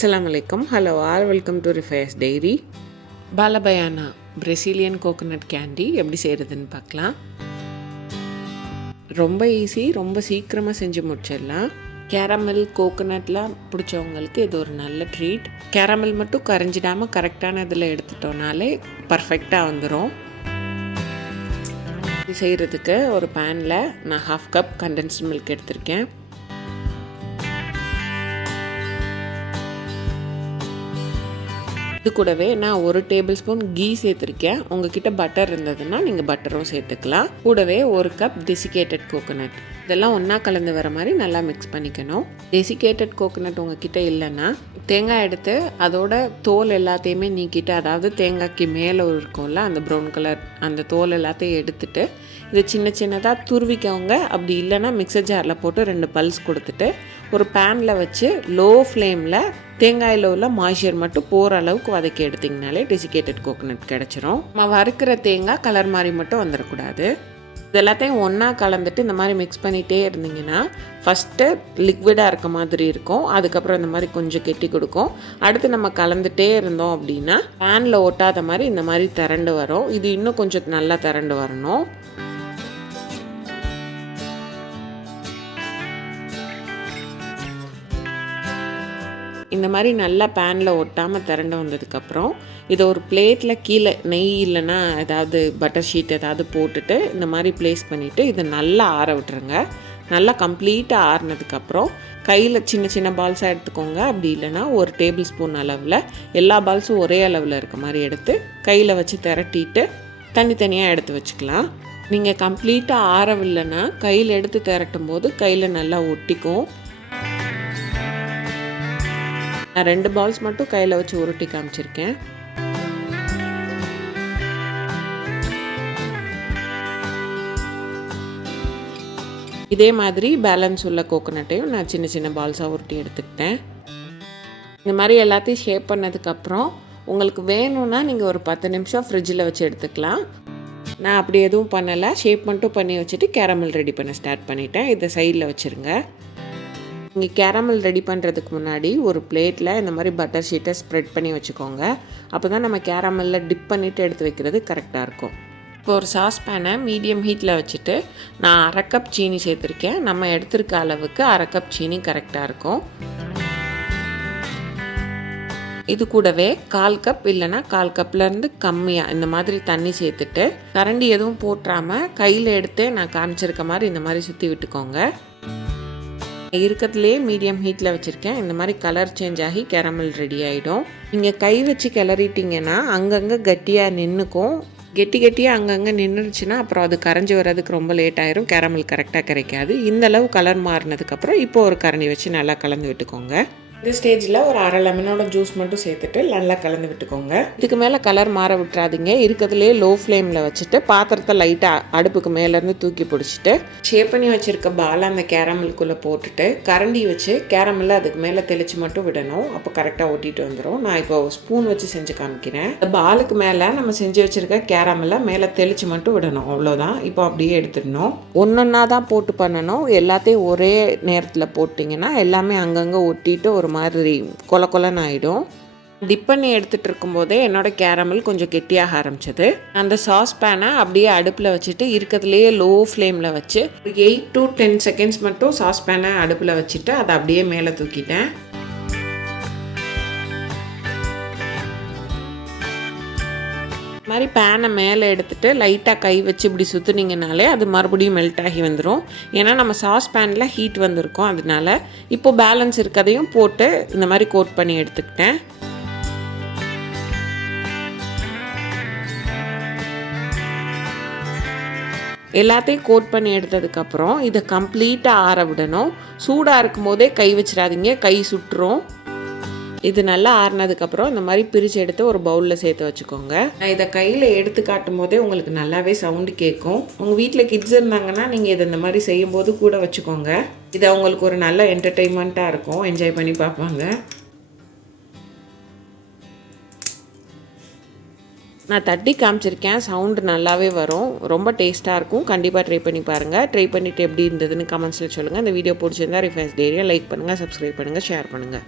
Assalamualaikum. Hello all. Welcome to Rifaya's Dairy. பாலபயானா Brazilian coconut candy எப்படி செய்கிறதுன்னு பார்க்கலாம். ரொம்ப ஈஸி, ரொம்ப சீக்கிரமாக செஞ்சு முடிச்சிடலாம். கேரமல் கோகோனட்லாம் பிடிச்சவங்களுக்கு இது ஒரு நல்ல ட்ரீட். கேரமல் மட்டும் கரைஞ்சிடாமல் கரெக்டான இதில் எடுத்துட்டோனாலே பர்ஃபெக்டாக வந்துடும். இது செய்கிறதுக்கு ஒரு பேனில் நான் 1/2 கப் கண்டென்ஸ்டு மில்க் எடுத்திருக்கேன். இது கூடவே நான் 1 டேபிள் ஸ்பூன் கீ சேர்த்துருக்கேன். உங்ககிட்ட பட்டர் இருந்ததுன்னா நீங்கள் பட்டரும் சேர்த்துக்கலாம். கூடவே 1 கப் டெசிகேட்டட் கோகோனட். இதெல்லாம் ஒன்றா கலந்து வர மாதிரி நல்லா மிக்ஸ் பண்ணிக்கணும். டெசிகேட்டட் கோகோனட் உங்ககிட்ட இல்லைன்னா தேங்காய் எடுத்து அதோட தோல் எல்லாத்தையுமே நீக்கிட்டு, அதாவது தேங்காய்க்கு மேலே இருக்கும்ல அந்த ப்ரௌன் கலர் அந்த தோல் எல்லாத்தையும் எடுத்துட்டு இதை சின்ன சின்னதாக துருவிக்கவங்க. அப்படி இல்லைன்னா மிக்சர் ஜாரில் போட்டு 2 பல்ஸ் கொடுத்துட்டு ஒரு பேனில் வச்சு லோ ஃப்ளேமில் தேங்காயில் உள்ள மாய்ச்சர் மட்டும் போகிற அளவுக்கு வதக்கி எடுத்திங்கனாலே டெசிகேட்டட் கோகோனட் கிடச்சிரும். நம்ம வறுக்கிற தேங்காய் கலர் மாதிரி மட்டும் வந்துடக்கூடாது. இது எல்லாத்தையும் ஒன்றா கலந்துட்டு இந்த மாதிரி மிக்ஸ் பண்ணிகிட்டே இருந்தீங்கன்னா ஃபஸ்ட்டு லிக்விடாக இருக்க மாதிரி இருக்கும். அதுக்கப்புறம் இந்த மாதிரி கொஞ்சம் கெட்டி கொடுக்கும். அடுத்து நம்ம கலந்துகிட்டே இருந்தோம் அப்படின்னா பேனில் ஒட்டாத மாதிரி இந்த மாதிரி திரண்டு வரும். இது இன்னும் கொஞ்சம் நல்லா திரண்டு வரணும். இந்த மாதிரி நல்லா பேனில் ஒட்டாமல் திரண்டு வந்ததுக்கப்புறம் இதை ஒரு பிளேட்டில் கீழே நெய் இல்லைன்னா ஏதாவது பட்டர் ஷீட் ஏதாவது போட்டுட்டு இந்த மாதிரி ப்ளேஸ் பண்ணிவிட்டு இதை நல்லா ஆற விட்டுருங்க. நல்லா கம்ப்ளீட்டாக ஆறினதுக்கப்புறம் கையில் சின்ன சின்ன பால்ஸாக எடுத்துக்கோங்க. அப்படி இல்லைன்னா 1 டேபிள் ஸ்பூன் அளவில் எல்லா பால்ஸும் ஒரே அளவில் இருக்க மாதிரி எடுத்து கையில் வச்சு திரட்டிட்டு தனித்தனியாக எடுத்து வச்சுக்கலாம். நீங்கள் கம்ப்ளீட்டாக ஆறவில்லைன்னா கையில் எடுத்து திரட்டும் போது கையில் நல்லா ஒட்டிக்கும். நான் 2 பால்ஸ் மட்டும் கையில் வச்சு உருட்டி காமிச்சிருக்கேன். இதே மாதிரி பேலன்ஸ் உள்ள கோகோனட்டையும் நான் சின்ன சின்ன பால்ஸாக உருட்டி எடுத்துக்கிட்டேன். இந்த மாதிரி எல்லாத்தையும் ஷேப் பண்ணதுக்கப்புறம் உங்களுக்கு வேணும்னா நீங்கள் ஒரு 10 நிமிஷம் ஃப்ரிட்ஜில் வச்சு எடுத்துக்கலாம். நான் அப்படி எதுவும் பண்ணலை. ஷேப் மட்டும் பண்ணி வச்சுட்டு கேரமல் ரெடி பண்ண ஸ்டார்ட் பண்ணிட்டேன். இதை சைடில் வச்சுருங்க. நீங்கள் கேரமல் ரெடி பண்ணுறதுக்கு முன்னாடி ஒரு பிளேட்டில் இந்த மாதிரி பட்டர் ஷீட்டை ஸ்ப்ரெட் பண்ணி வச்சுக்கோங்க. அப்போ தான் நம்ம கேரமலில் டிப் பண்ணிவிட்டு எடுத்து வைக்கிறது கரெக்டாக இருக்கும். இப்போ ஒரு சாஸ் பேனை மீடியம் ஹீட்டில் வச்சுட்டு நான் 1/2 கப் சீனி சேர்த்துருக்கேன். நம்ம எடுத்துருக்க அளவுக்கு 1/2 கப் சீனி கரெக்டாக இருக்கும். இது கூடவே 1/4 கப் இல்லைன்னா 1/4 கப்லேருந்து கம்மியாக இந்த மாதிரி தண்ணி சேர்த்துட்டு கரண்டி எதுவும் போட்டுறாமல் கையில் எடுத்து நான் காமிச்சிருக்க மாதிரி இந்த மாதிரி சுற்றி விட்டுக்கோங்க. இருக்கிறதுலே மீடியம் ஹீட்டில் வச்சுருக்கேன். இந்த மாதிரி கலர் சேஞ்ச் ஆகி கேரமல் ரெடி ஆகிடும். நீங்கள் கை வச்சு கிளறிட்டிங்கன்னா அங்கங்கே கட்டியாக நின்றுக்கும். கெட்டியாக அங்கங்கே நின்றுச்சுன்னா அப்புறம் அது கரைஞ்சி வர்றதுக்கு ரொம்ப லேட் ஆயிரும். கேரமல் கரெக்டாக கிடைக்காது. இந்தளவு கலர் மாறினதுக்கப்புறம் இப்போ ஒரு கரண்டி வச்சு நல்லா கலந்து விட்டுக்கோங்க. இந்த ஸ்டேஜில் ஒரு 1/2 லெமனோட ஜூஸ் மட்டும் சேர்த்துட்டு நல்லா கலந்து விட்டுக்கோங்க. இதுக்கு மேலே கலர் மாற விட்டுறாதீங்க. இருக்கிறதுலே லோ ஃப்ளேமில் வச்சுட்டு பாத்திரத்தை லைட்டாக அடுப்புக்கு மேலேருந்து தூக்கி பிடிச்சிட்டு ஷேப் பண்ணி வச்சுருக்க பாலை அந்த கேரமலுக்குள்ளே போட்டுட்டு கரண்டி வச்சு கேரமலில் அதுக்கு மேலே தெளித்து மட்டும் விடணும். அப்போ கரெக்டாக ஒட்டிட்டு வந்துடும். நான் இப்போ ஸ்பூன் வச்சு செஞ்சு காமிக்கிறேன். இந்த பாலுக்கு மேலே நம்ம செஞ்சு வச்சுருக்க கேரமலை மேலே தெளித்து மட்டும் விடணும். அவ்வளோதான். இப்போ அப்படியே எடுத்துடணும். ஒன்றொன்னா தான் போட்டு பண்ணணும். எல்லாத்தையும் ஒரே நேரத்தில் போட்டிங்கன்னா எல்லாமே அங்கங்கே ஒட்டிட்டு ஒரு மாதிரி கொலன்னு ஆகிடும். டிப் பண்ணி எடுத்துகிட்டு இருக்கும்போதே என்னோடய கேரமல் கொஞ்சம் கெட்டியாக ஆரம்பிச்சது. அந்த சாஸ் பேனை அப்படியே அடுப்பில் வச்சுட்டு இருக்கிறதுலையே லோ ஃப்ளேமில் வச்சு 8 to 10 செகண்ட்ஸ் மட்டும் சாஸ் பேனை அடுப்பில் வச்சுட்டு அதை அப்படியே மேலே தூக்கிட்டேன். மாதிரி பேனை மேலே எடுத்துகிட்டு லைட்டாக கை வச்சு இப்படி சுற்றுனீங்கனாலே அது மறுபடியும் மெல்ட் ஆகி வந்துடும். ஏன்னா நம்ம சாஸ் பேனில் ஹீட் வந்திருக்கோம். அதனால இப்போ பேலன்ஸ் இருக்கதையும் போட்டு இந்த மாதிரி கோட் பண்ணி எடுத்துக்கிட்டேன். எல்லாத்தையும் கோட் பண்ணி எடுத்ததுக்கப்புறம் இதை கம்ப்ளீட்டாக ஆற விடணும். சூடாக இருக்கும் போதே கை வச்சிடாதீங்க, கை சுட்டுரும். இது நல்லா ஆறினதுக்கப்புறம் இந்த மாதிரி பிரித்து எடுத்து ஒரு பவுலில் சேர்த்து வச்சுக்கோங்க. நான் இதை கையில் எடுத்து காட்டும் போதே உங்களுக்கு நல்லாவே சவுண்டு கேட்கும். உங்கள் வீட்டில் கிட்ஸ் இருந்தாங்கன்னா நீங்கள் இதை இந்த மாதிரி செய்யும்போது கூட வச்சுக்கோங்க. இது அவங்களுக்கு ஒரு நல்ல என்டர்டெயின்மெண்ட்டாக இருக்கும். என்ஜாய் பண்ணி பார்ப்பாங்க. நான் தட்டி காமிச்சிருக்கேன். சவுண்டு நல்லாவே வரும். ரொம்ப டேஸ்ட்டாக இருக்கும். கண்டிப்பாக ட்ரை பண்ணி பாருங்கள். ட்ரை பண்ணிவிட்டு எப்படி இருந்ததுன்னு கமெண்ட்ஸில் சொல்லுங்கள். இந்த வீடியோ பிடிச்சிருந்தா ரிஃபைஸ் டெய்ரியை லைக் பண்ணுங்கள், சப்ஸ்கிரைப் பண்ணுங்கள், ஷேர் பண்ணுங்கள்.